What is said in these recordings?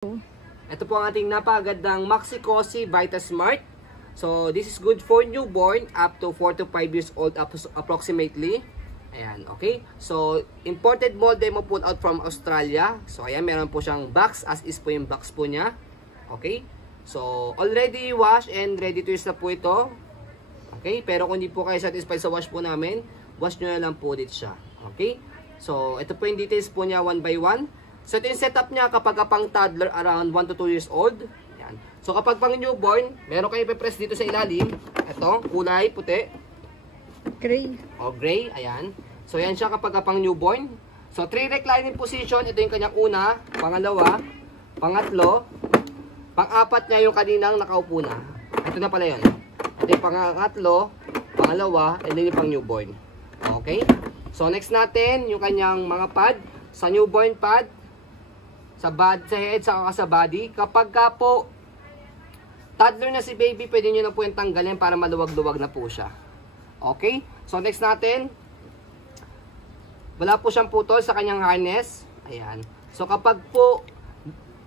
Ito po ang ating napakagandang Maxi Cosi Vita Smart. So, this is good for newborn up to 4 to 5 years old approximately. Ayan, okay. So, imported mold demo pulled out from Australia. So, ayan, meron po siyang box. As is po yung box po niya. Okay. So, already wash and ready to use na po ito. Okay. Pero kung hindi po kayo satisfied sa wash po namin, wash nyo na lang po dito siya. Okay. So, ito po yung details po niya one by one. So, ito yung setup niya kapag pang toddler around 1 to 2 years old. Ayan. So, kapag pang newborn, meron kayo ipipress dito sa ilalim. Ito, kulay puti. Gray. O, gray. Ayan. So, yan siya kapag pang newborn. So, 3 reclining position. Ito yung kanyang una, pangalawa, pangatlo, pang-apat niya yung kaninang nakaupo na. Ito na pala yun. Ito yung pangatlo, pangalawa, and then yung pang newborn. Okay? So, next natin, yung kanyang mga pad. Sa newborn pad, sa head, saka sa body. Kapag ka po, toddler na si baby, pwede nyo na po yung tanggalin para maluwag-luwag na po siya. Okay? So, next natin, wala po siyang putol sa kanyang harness. Ayan. So, kapag po,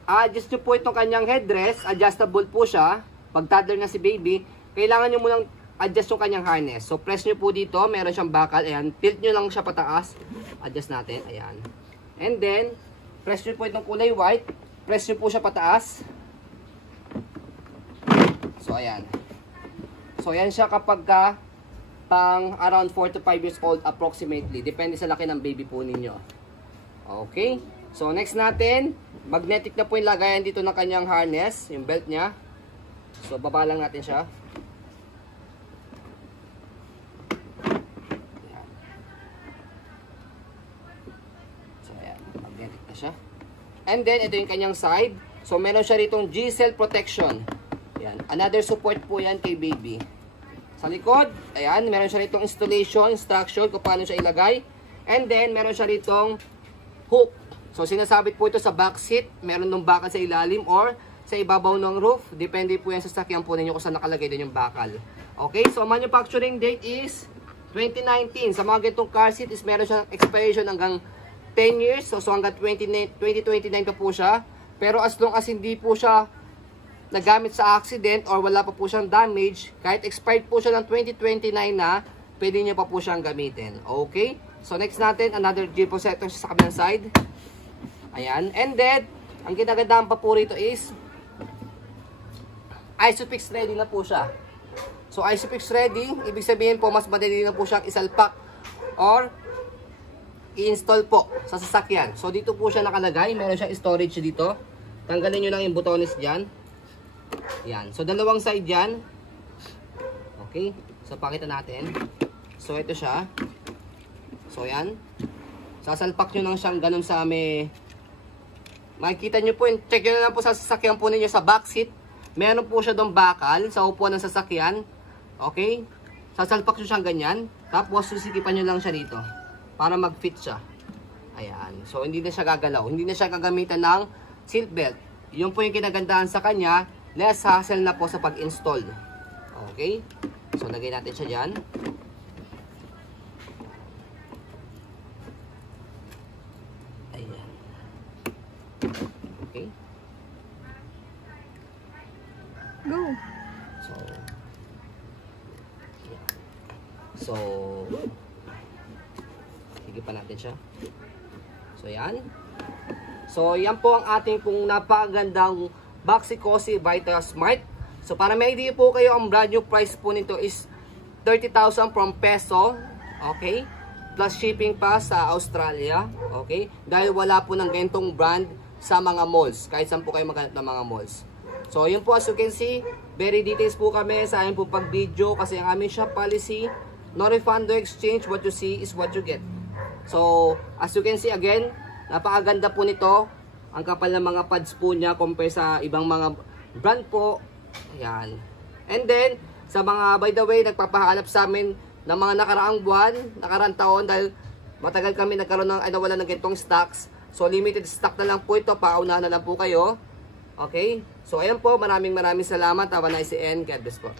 adjust nyo po itong kanyang headrest, adjustable po siya. Pag toddler na si baby, kailangan nyo munang adjust yung kanyang harness. So, press nyo po dito, meron siyang bakal. Ayan, tilt nyo lang siya pataas. Adjust natin. Ayan. And then, press nyo po itong kulay white. Press nyo po siya pataas. So, ayan. So, ayan siya kapag ka pang around 4 to 5 years old approximately. Depende sa laki ng baby po ninyo. Okay. So, next natin, magnetic na po yung lagayan dito ng kanyang harness. Yung belt niya. So, baba lang natin siya. Siya. And then, ito yung kanyang side. So, meron siya ritong G-cell protection. Ayan. Another support po yan kay baby. Sa likod, ayan, meron siya ritong installation, instruction kung paano siya ilagay. And then, meron siya ritong hook. So, sinasabit po ito sa back seat. Meron ng bakal sa ilalim or sa ibabaw ng roof. Depende po yan sa sakyan po ninyo kung saan nakalagay din yung bakal. Okay, so manufacturing date is 2019. Sa mga ganitong car seat is meron siyang expiration hanggang 10 years, so hanggang 2029 pa po siya. Pero as long as hindi po siya nagamit sa accident or wala pa po siyang damage, kahit expired po siya ng 2029 na, pwede niyo pa po siyang gamitin. Okay? So next natin, another G protector sa kabilang side. Ayan. And then, ang ginagandaan pa po rito is Isofix ready na po siya. So Isofix ready, ibig sabihin po mas madali na po siyang isalpak or i-install po sa sasakyan. So, dito po siya nakalagay. Meron siyang storage dito. Tanggalin nyo lang yung butones dyan. Yan. So, dalawang side dyan. Okay. So, pakita natin. So, ito siya. So, yan. Sasalpak nyo lang siyang ganun sa may... Makikita nyo po. Check nyo na lang po sa sasakyan po ninyo sa back seat. Meron po siya doon bakal sa upuan ng sasakyan. Okay. Sasalpak nyo siyang ganyan. Tapos, sisikipan nyo lang siya dito para mag-fit siya. Ayan. So, hindi na siya gagalaw. Hindi na siya gagamitan ng seat belt. Yun po yung kinagandahan sa kanya. Less hassle na po sa pag-install. Okay? So, lagay natin siya dyan. Ayan. Okay? Go! So, sige pa natin siya. So, yan. So, yan po ang ating pong napakagandang Maxi Cosi Vita Smart. So, para may idea po kayo, ang brand new price po nito is 30,000 from peso. Okay? Plus shipping pa sa Australia. Okay? Dahil wala po ng ganitong brand sa mga malls. Kahit saan po kayo maghanap ng mga malls. So, yun po as you can see, very details po kami sa amin po pag-video kasi ang aming shop policy, no refund or exchange, what you see is what you get. So, as you can see again, napakaganda po nito. Ang kapal ng mga pads po niya compare sa ibang mga brand po. Ayan. And then, sa mga, by the way, nagpapahanap sa amin ng mga nakaraang buwan, nakaraang taon, dahil matagal kami nagkaroon ng, wala ng ganitong stocks. So, limited stock na lang po ito. Paunahan na lang po kayo. Okay? So, ayan po. Maraming salamat. Have a nice day and God bless po.